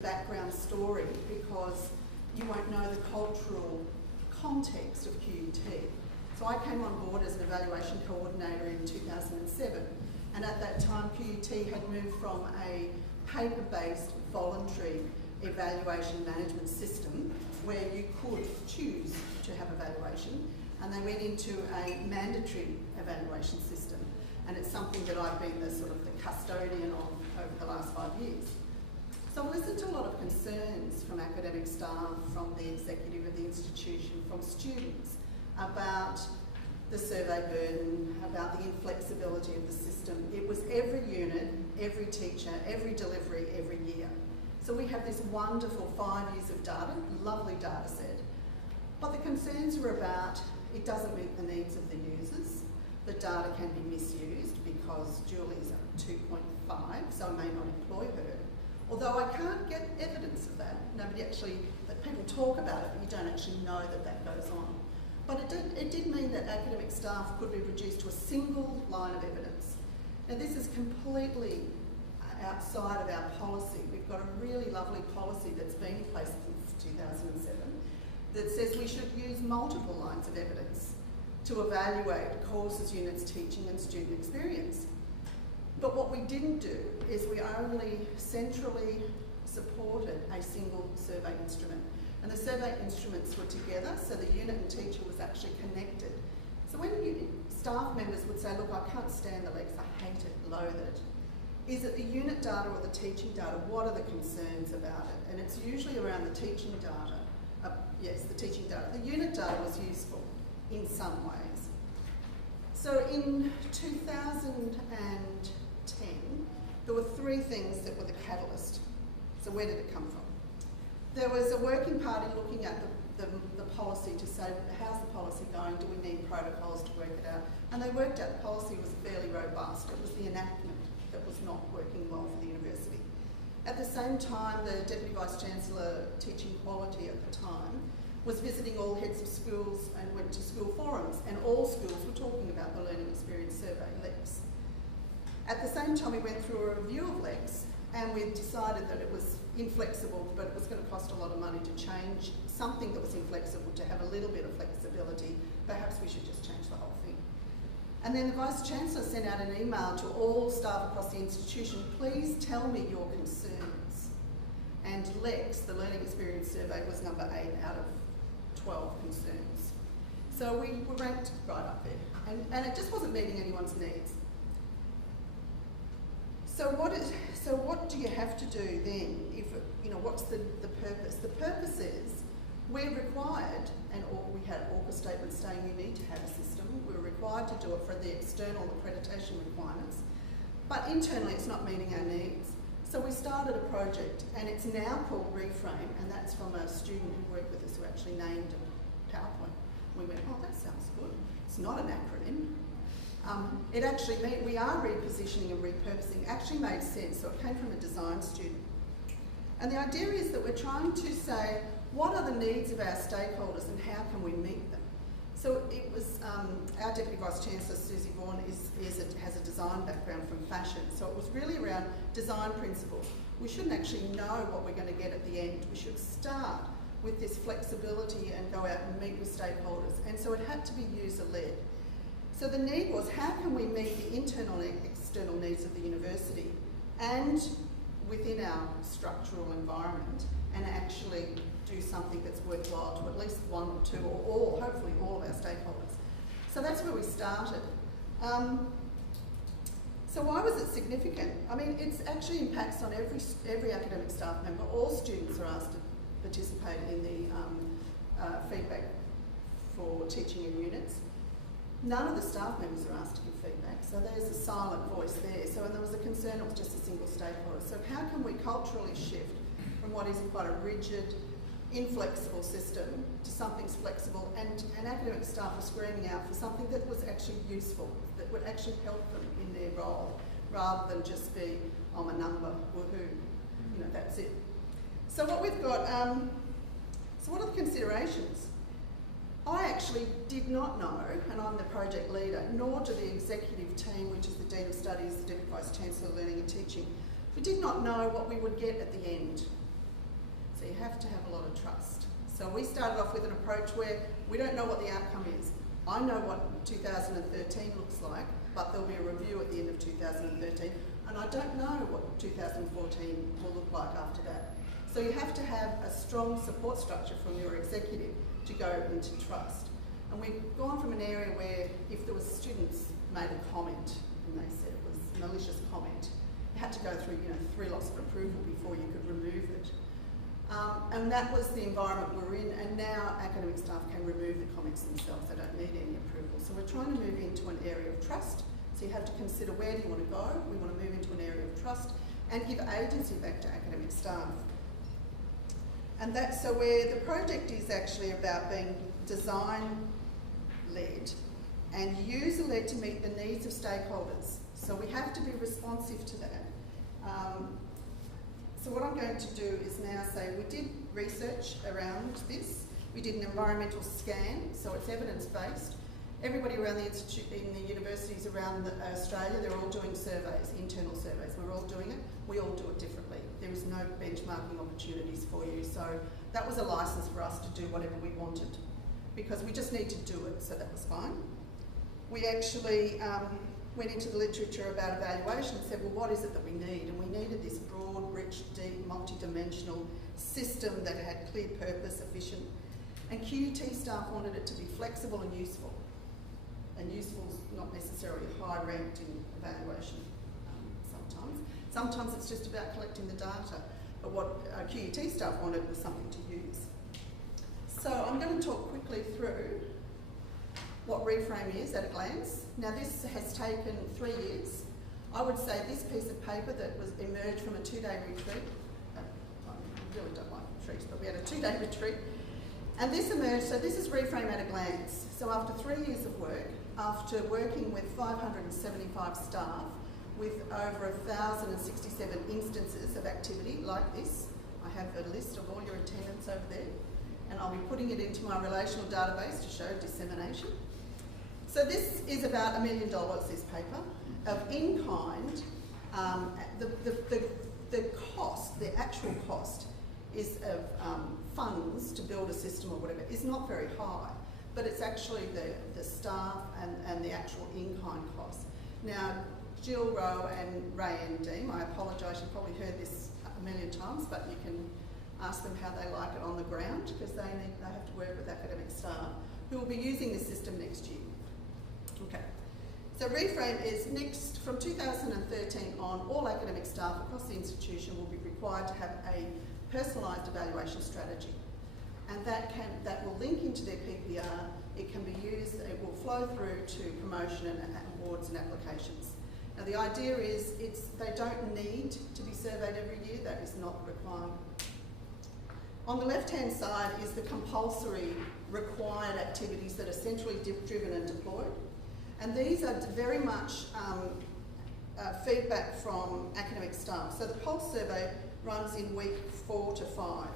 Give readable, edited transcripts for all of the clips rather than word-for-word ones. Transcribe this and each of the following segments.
background story because you won't know the cultural context of QUT. So I came on board as an evaluation coordinator in 2007, and at that time QUT had moved from a paper-based voluntary evaluation management system where you could choose to have evaluation, and they went into a mandatory evaluation system, and it's something that I've been the sort of the custodian of over the last 5 years. So I listened to a lot of concerns from academic staff, from the executive of the institution, from students about the survey burden, about the inflexibility of the system. It was every unit, every teacher, every delivery, every year. So we have this wonderful 5 years of data, lovely data set, but the concerns were about it doesn't meet the needs of the users. The data can be misused because Julie's at 2.5, so I may not employ her. Although I can't get evidence of that. Nobody actually, that people talk about it, but you don't actually know that that goes on. But it did mean that academic staff could be reduced to a single line of evidence. Now this is completely outside of our policy. We've got a really lovely policy that's been in place since 2007 that says we should use multiple lines of evidence to evaluate courses, units, teaching and student experience. But what we didn't do is we only centrally supported a single survey instrument. And the survey instruments were together, so the unit and teacher was actually connected. So when staff members would say, look, I can't stand the legs, I hate it, loathe it. Is it the unit data or the teaching data? What are the concerns about it? And it's usually around the teaching data. Yes, the teaching data. The unit data was useful in some ways. So in 2010, there were 3 things that were the catalyst. So where did it come from? There was a working party looking at the policy to say, how's the policy going? Do we need protocols to work it out? And they worked out the policy was fairly robust. It was the enactment that was not working well for the university. At the same time, the Deputy Vice-Chancellor Teaching Quality at the time was visiting all heads of schools and went to school forums, and all schools were talking about the Learning Experience Survey, LEX. At the same time, we went through a review of LEX, and we decided that it was inflexible, but it was going to cost a lot of money to change something that was inflexible to have a little bit of flexibility. Perhaps we should just change the whole thing. And then the Vice-Chancellor sent out an email to all staff across the institution, please tell me your concerns. And LEX, the Learning Experience Survey, was number 8 out of 12 concerns. So we were ranked right up there, and it just wasn't meeting anyone's needs. So what do you have to do then? If what's the purpose? The purpose is we're required, and we had Orca statements saying you need to have a system. We're required to do it for the external accreditation requirements, but internally it's not meeting our needs. So we started a project, and it's now called Reframe, and that's from a student who worked with us who actually named a PowerPoint. We went, oh, that sounds good. It's not an acronym. It actually meant we are repositioning and repurposing. It actually made sense, so it came from a design student. And the idea is that we're trying to say, what are the needs of our stakeholders and how can we meet them? So it was, our Deputy Vice-Chancellor, Susie Vaughan, has a design background from fashion, so it was really around design principles. We shouldn't actually know what we're going to get at the end. We should start with this flexibility and go out and meet with stakeholders. And so it had to be user-led. So the need was, how can we meet the internal and external needs of the university and within our structural environment, and actually do something that's worthwhile to at least 1 or 2 or all, hopefully all of our stakeholders. So that's where we started. So why was it significant? I mean, it actually impacts on every academic staff member. All students are asked to participate in the feedback for teaching in units. None of the staff members are asked to give feedback, so there's a silent voice there. So when there was a concern, it was just a single stakeholder. So how can we culturally shift from what is quite a rigid, inflexible system to something's flexible, and academic staff are screaming out for something that was actually useful, that would actually help them in their role, rather than just be, I'm a number, woohoo, that's it. So what we've got, so what are the considerations? I actually did not know, and I'm the project leader, nor do the executive team, which is the Dean of Studies, the Deputy Vice-Chancellor, Learning and Teaching, we did not know what we would get at the end. have to have a lot of trust. So we started off with an approach where we don't know what the outcome is. I know what 2013 looks like, but there'll be a review at the end of 2013, and I don't know what 2014 will look like after that. So you have to have a strong support structure from your executive to go into trust. And we've gone from an area where if there was students made a comment and they said it was a malicious comment, you had to go through 3 lots of approval before you could remove it. And that was the environment we're in, and now academic staff can remove the comments themselves. They don't need any approval. So we're trying to move into an area of trust. So you have to consider, where do you want to go? We want to move into an area of trust and give agency back to academic staff. And that's so where the project is actually about being design-led and user-led to meet the needs of stakeholders. So we have to be responsive to that. So what I'm going to do is now say we did research around this. We did an environmental scan, so it's evidence-based. Everybody around the institute, in the universities around Australia, they're all doing surveys, internal surveys. We're all doing it. We all do it differently. There is no benchmarking opportunities for you. So that was a license for us to do whatever we wanted, because we just need to do it, so that was fine. We actually went into the literature about evaluation and said, well, what is it that we need? And we needed this broad, rich, deep, multi-dimensional system that had clear purpose, efficient. And QUT staff wanted it to be flexible and useful. And useful is not necessarily high ranked in evaluation sometimes. Sometimes it's just about collecting the data. But what QUT staff wanted was something to use. So I'm going to talk quickly through what Reframe is at a glance. Now this has taken 3 years. I would say this piece of paper that was emerged from a 2-day retreat, I really don't like retreats, but we had a 2-day retreat, and this emerged, so this is Reframe at a glance. So after 3 years of work, after working with 575 staff, with over 1,067 instances of activity like this, I have a list of all your attendance over there, and I'll be putting it into my relational database to show dissemination. So this is about $1 million, this paper, of in-kind. The cost, the actual cost is of funds to build a system or whatever is not very high, but it's actually the staff and the actual in-kind cost. Now, Jill Rowe and Ray and Deem, I apologise, you've probably heard this a million times, but you can ask them how they like it on the ground, because they have to work with academic staff who will be using this system next year. Okay, so Reframe is next, from 2013 on, all academic staff across the institution will be required to have a personalised evaluation strategy. And that will link into their PPR, it can be used, it will flow through to promotion and awards and applications. Now the idea is they don't need to be surveyed every year, that is not required. On the left-hand side is the compulsory required activities that are centrally driven and deployed. And these are very much feedback from academic staff. So the Pulse survey runs in week 4 to 5.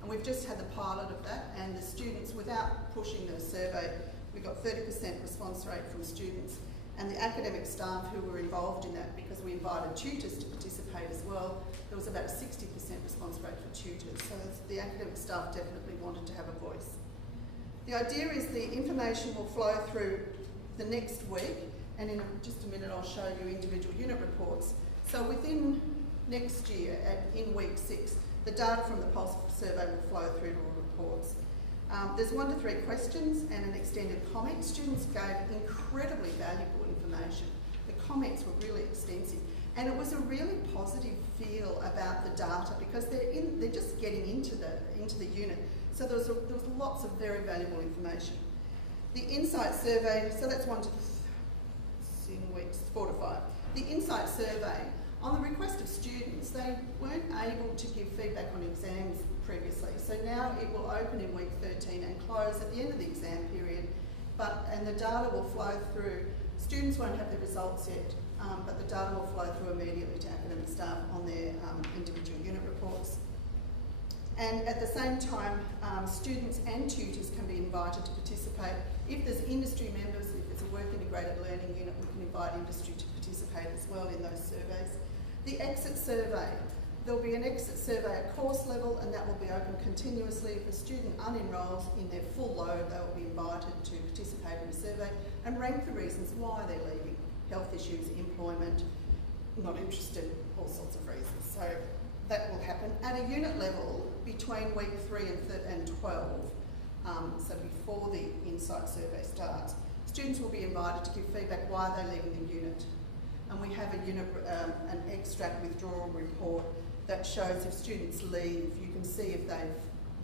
And we've just had the pilot of that, and the students, without pushing the survey, we got 30% response rate from students. And the academic staff who were involved in that, because we invited tutors to participate as well, there was about a 60% response rate for tutors. So the academic staff definitely wanted to have a voice. The idea is the information will flow through the next week, and in just a minute I'll show you individual unit reports. So within next year, in week 6, the data from the Pulse survey will flow through to reports. There's 1 to 3 questions and an extended comment. Students gave incredibly valuable information. The comments were really extensive, and it was a really positive feel about the data, because they're just getting into the unit. So there was lots of very valuable information. The insight survey, so that's 1 to in weeks 4 to 5. The insight survey, on the request of students, they weren't able to give feedback on exams previously. So now it will open in week 13 and close at the end of the exam period, and the data will flow through. Students won't have the results yet, but the data will flow through immediately to academic staff on their individual unit reports. And at the same time, students and tutors can be invited to participate. If there's industry members, if it's a work integrated learning unit, we can invite industry to participate as well in those surveys. The exit survey, There'll be an exit survey at course level, and that will be open continuously. If a student unenrolls in their full load, they will be invited to participate in the survey and rank the reasons why they're leaving. Health issues, employment, not interested, all sorts of reasons. So that will happen. At a unit level, between week 3 and 12, so before the insight survey starts, students will be invited to give feedback why they're leaving the unit. And we have a unit, an extract withdrawal report that shows if students leave, you can see if they've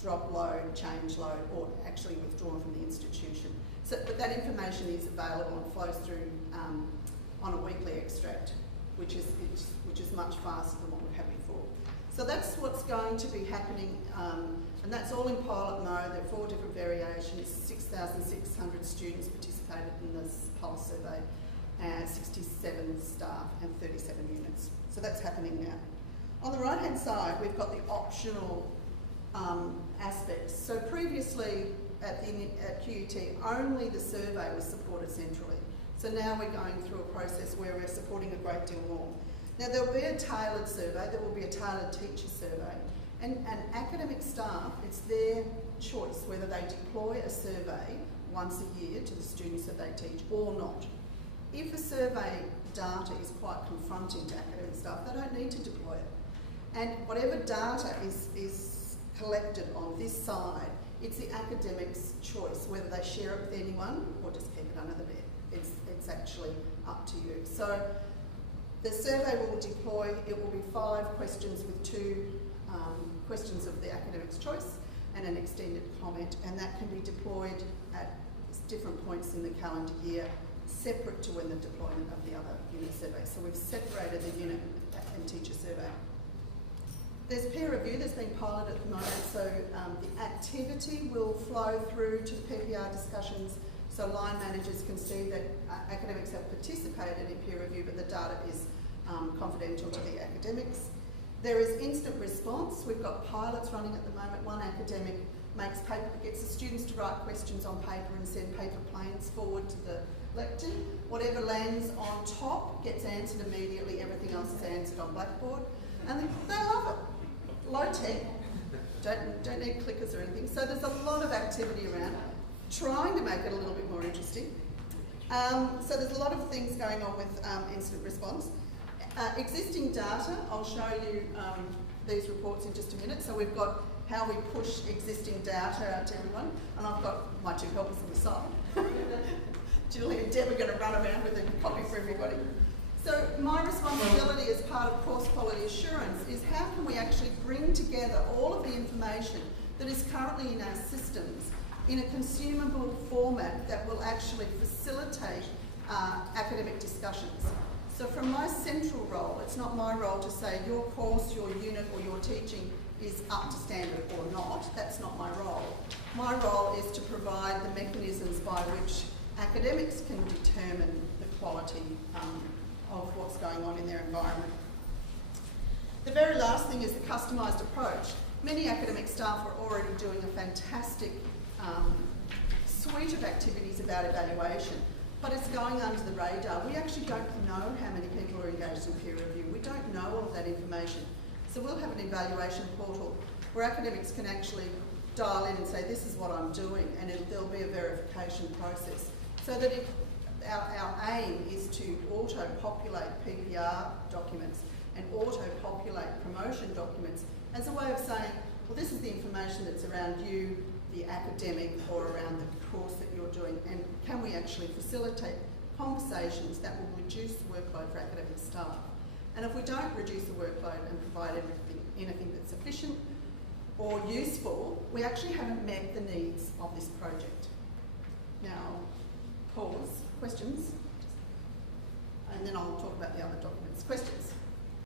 dropped load, changed load, or actually withdrawn from the institution. So, but that information is available and flows through on a weekly extract, which is much faster than what we've had before. So that's what's going to be happening, and that's all in pilot mode. There are 4 different variations, 6,600 students participated in this pulse survey, 67 staff and 37 units. So that's happening now. On the right-hand side, we've got the optional aspects. So previously at QUT, only the survey was supported centrally. So now we're going through a process where we're supporting a great deal more. Now there'll be a tailored survey, there will be a tailored teacher survey, and academic staff, it's their choice whether they deploy a survey once a year to the students that they teach or not. If a survey data is quite confronting to academic staff, they don't need to deploy it. And whatever data is collected on this side, it's the academic's choice whether they share it with anyone or just keep it under the bed. It's actually up to you. So the survey will deploy, it will be 5 questions with 2 questions of the academic's choice and an extended comment, and that can be deployed at different points in the calendar year, separate to when the deployment of the other unit survey. So we've separated the unit and teacher survey. There's peer review that's been piloted at the moment, so the activity will flow through to the PPR discussions, so line managers can see that academics have participated in peer review, but the data is confidential to the academics. There is instant response. We've got pilots running at the moment. One academic makes paper, gets the students to write questions on paper and send paper planes forward to the lectern. Whatever lands on top gets answered immediately. Everything else is answered on Blackboard. And they love it. Low tech. Don't need clickers or anything. So there's a lot of activity around, trying to make it a little bit more interesting. So there's a lot of things going on with instant response. Existing data, I'll show you these reports in just a minute. So we've got how we push existing data out to everyone, and I've got my 2 helpers on the side. Julie and Deb are going to run around with a copy for everybody. So my responsibility as part of course quality assurance is how can we actually bring together all of the information that is currently in our systems in a consumable format that will actually facilitate academic discussions. So from my central role, it's not my role to say your course, your unit or your teaching is up to standard or not. That's not my role. My role is to provide the mechanisms by which academics can determine the quality of what's going on in their environment. The very last thing is the customised approach. Many academic staff are already doing a fantastic suite of activities about evaluation, but it's going under the radar. We actually don't know how many people are engaged in peer review. We don't know all of that information. So we'll have an evaluation portal where academics can actually dial in and say, this is what I'm doing, and there'll be a verification process. So that if our aim is to auto-populate PPR documents and auto-populate promotion documents as a way of saying, well, this is the information that's around you, the academic, or around the course that you're doing, and can we actually facilitate conversations that will reduce the workload for academic staff? And if we don't reduce the workload and provide anything that's sufficient or useful, we actually haven't met the needs of this project. Now, pause. Questions? And then I'll talk about the other documents. Questions?